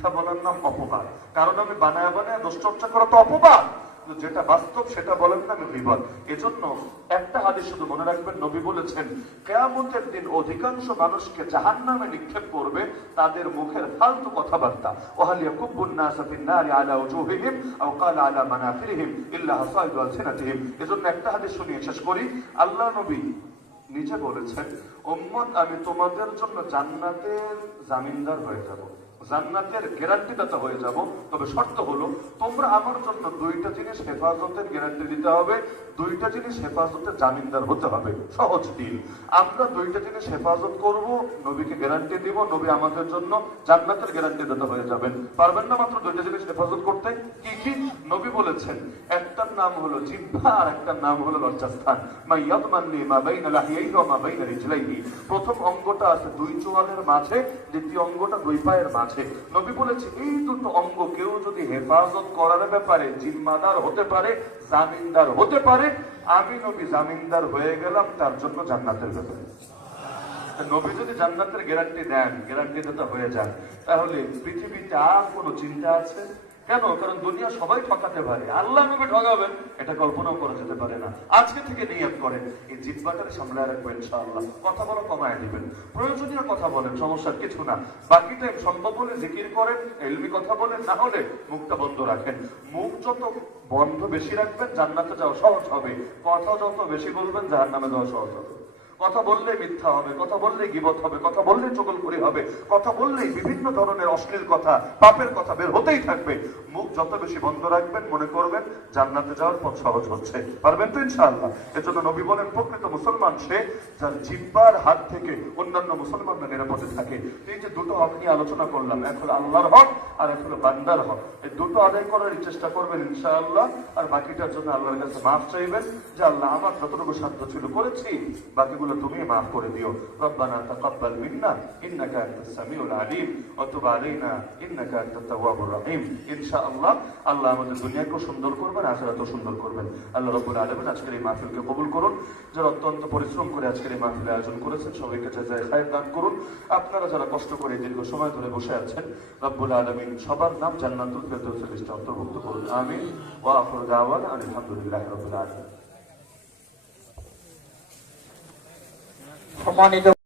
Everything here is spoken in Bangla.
মিথ্যা বলার নাম অপবাদ। কারণ আমি বানায় বানায় দোষ চর্চা করা তো অপবাদ, যেটা বাস্তব সেটা বলেন না, আমি গীবত। এজন্য একটা হাদিস শুধু মনে রাখবেন, নবী বলেছেন কিয়ামতের দিন অধিকাংশ মানুষকে জাহান্নামে নিক্ষেপ করবে তাদের মুখের ফালতু কথাবার্তা। ওয়াহাল ইয়াকুবুন নাসা ফিন নারি আলা উজুহিহিম আও ক্বালা আলা মানাখিরিহিম ইল্লা হাসাইদু আলসিনাতিহিম। এজন্য একটা হাদিস শুনিয়ে শেষ করি। আল্লাহ নবী নিজে বলেছেন, উম্মত আমি তোমাদের জন্য জান্নাতের জামিনদার হয়ে যাব, জান্নাতের গ্যারান্টিদাতা হয়ে যাব। তবে শর্ত হলো তোমরা আমার জন্য দুইটা জিনিস হেফাজতের গ্যারান্টি দিতে হবে, দুইটা জিনিস হেফাজতের জামিনদার হতে হবে। সহজ দিন, আমরা দুইটা জিনিস হেফাজত করব, নবীকে গ্যারান্টি দিব, নবী আমাদের জন্য জান্নাতের গ্যারান্টি দাতা হয়ে যাবেন। পারবেন না মাত্র দুইটা জিনিস হেফাজত করতে? কি কি? নবী বলেছেন একটার নাম হলো জিহ্বা আর একটার নাম হলো লজ্জাস্থান। মা ইয়াদমাননি মা বাইনা লাহিয়াইহি ওয়া মা বাইনা রিজলাইহি। প্রথম অঙ্গটা আছে দুই চোয়ালের মাঝে, দ্বিতীয় অঙ্গটা দুই পায়ের মাঝে। নবী বলেছে এই দুটো অঙ্গ কেউ যদি হেফাজত করার ব্যাপারে জিম্মাদার হতে পারে, জামিনদার হতে পারে, আমি নবী জামিনদার হয়ে গেলাম তার জন্য জান্নাতের ব্যাপারে। নবী যদি জান্নাতের গ্যারান্টি দেন, গ্যারান্টি দাতা হয়ে যান, তাহলে পৃথিবীতে আর কোনো চিন্তা আছে? কেন? কারণ দুনিয়া সবাই ঠকাতে পারে, আল্লাহ নবী ঠকাবেন এটা কল্পনাও করা যেতে পারে না। আজকে থেকে নিয়ত করেন এই জিহ্বাটারে সামলায় রাখবেন ইনশাআল্লাহ। কথা বলা কমায় দিবেন, প্রয়োজনীয় কথা বলেন, সমস্যার কিছু না। বাকি টাইম সম্ভব হলে জিকির করেন, ইলমি কথা বলেন, না হলে মুখটা বন্ধ রাখেন। মুখ যত বন্ধ বেশি রাখবেন জান্নাতে যাওয়া সহজ হবে, কথা যত বেশি বলবেন জাহান্নামে যাওয়া সহজ হবে। কথা বললে মিথ্যা হবে, কথা বললে গীবত হবে, কথা বললে চগলখড়ি হবে, কথা বললেই বিভিন্ন ধরনের অশ্লীল কথা, পাপের কথা বের হতেই থাকবে। মুখ যত বেশি বন্ধ রাখবেন মনে করবেন জান্নাতে যাওয়ার পথ সহজ হচ্ছে। পারবেন তো ইনশাআল্লাহ? এজন্য নবী বলেন প্রকৃত মুসলমান সে যার জিহ্বার হাত থেকে অন্যান্য মুসলমানরা নিরাপদে থাকে। এই যে দুটো হক নিয়ে আলোচনা করলাম, এক হলো আল্লাহর হক আর এক হলো বান্দার হক, এই দুটো আদায় করার চেষ্টা করবেন ইনশাআল্লাহ। আর বাকিটার জন্য আল্লাহর কাছে মাফ চাইবেন যে আল্লাহ আমার যতটুকু সাধ্য ছিল করেছি, বাকিগুলো তুমি মাফ করে দিও। রব্বানা তাকাব্বাল মিন্না ইন্নাকা আনতাস সামিউল আলিম ওয়া তুব আলাইনা ইন্নাকা আনতাত তাওয়াবুর রহিম। ইনশাআল্লাহ আল্লাহ আমাদের দুনিয়াকে সুন্দর করবেন, আখিরাতও সুন্দর করবেন। আল্লাহ রাব্বুল আলামিন আজকের এই মাহফিলকে কবুল করুন। যারা অত্যন্ত পরিশ্রম করে আজকের এই মাহফিলের আয়োজন করেছেন সবাইকে জাযায়ে খায়র দান করুন। আপনারা যারা কষ্ট করে দীর্ঘ সময় ধরে বসে আছেন, রাব্বুল আলামিন সবার নাম জান্নাতুল ফেরদৌসের লিস্টে অন্তর্ভুক্ত করুন। আমিন ওয়া আখিরু দাওয়ানা আলহামদুলিল্লাহি রাব্বিল আলামিন। সম্মানিত